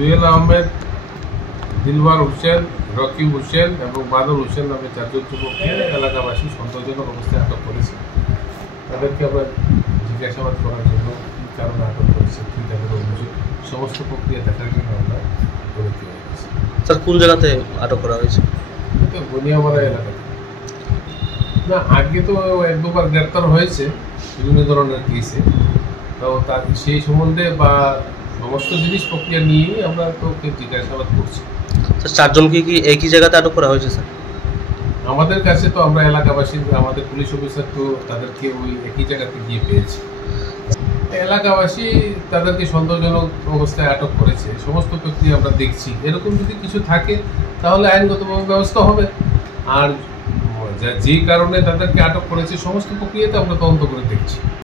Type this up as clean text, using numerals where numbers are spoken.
জুয়েল আহমেদ, দিলবার হোসেন, রকিব হোসেন এবং বাদল হোসেন নামে 4 জন যুবককে এলাকাবাসী সন্দেহজনক অবস্থায় আটক করেছে। তাদেরকে আমরা জিজ্ঞাসাবাদ করার জন্য কী কারণে আটক করেছে, কী তাদের অভিযোগ, সমস্ত প্রক্রিয়া দেখার জন্য আমরা গড়ে হয়ে গেছি। স্যার কোন জায়গাতে আটক করা হয়েছে? গনিয়ামারা এলাকাতে। না, আগে তো 1-2 বার গ্রেপ্তার হয়েছে বিভিন্ন ধরনের কেসে। তো তার সেই সম্বন্ধে বা সমস্ত জিনিস প্রক্রিয়া নিয়েই আমরা তো জিজ্ঞাসাবাদ করছি। স্যার 4 জনকে কি একই জায়গাতে আটক করা হয়েছে স্যার? আমাদের কাছে তো আমরা এলাকাবাসী, আমাদের পুলিশ অফিসার তো তাদেরকে ওই একই জায়গাতে গিয়ে পেয়েছি। এলাকাবাসী তাদেরকে সন্দেহজনক অবস্থায় আটক করেছে, সমস্ত প্রক্রিয়া আমরা দেখছি। এরকম যদি কিছু থাকে তাহলে আইনগত ব্যবস্থা হবে। আর যে কারণে তাদেরকে আটক করেছে সমস্ত প্রক্রিয়াতে আমরা তদন্ত করে দেখছি।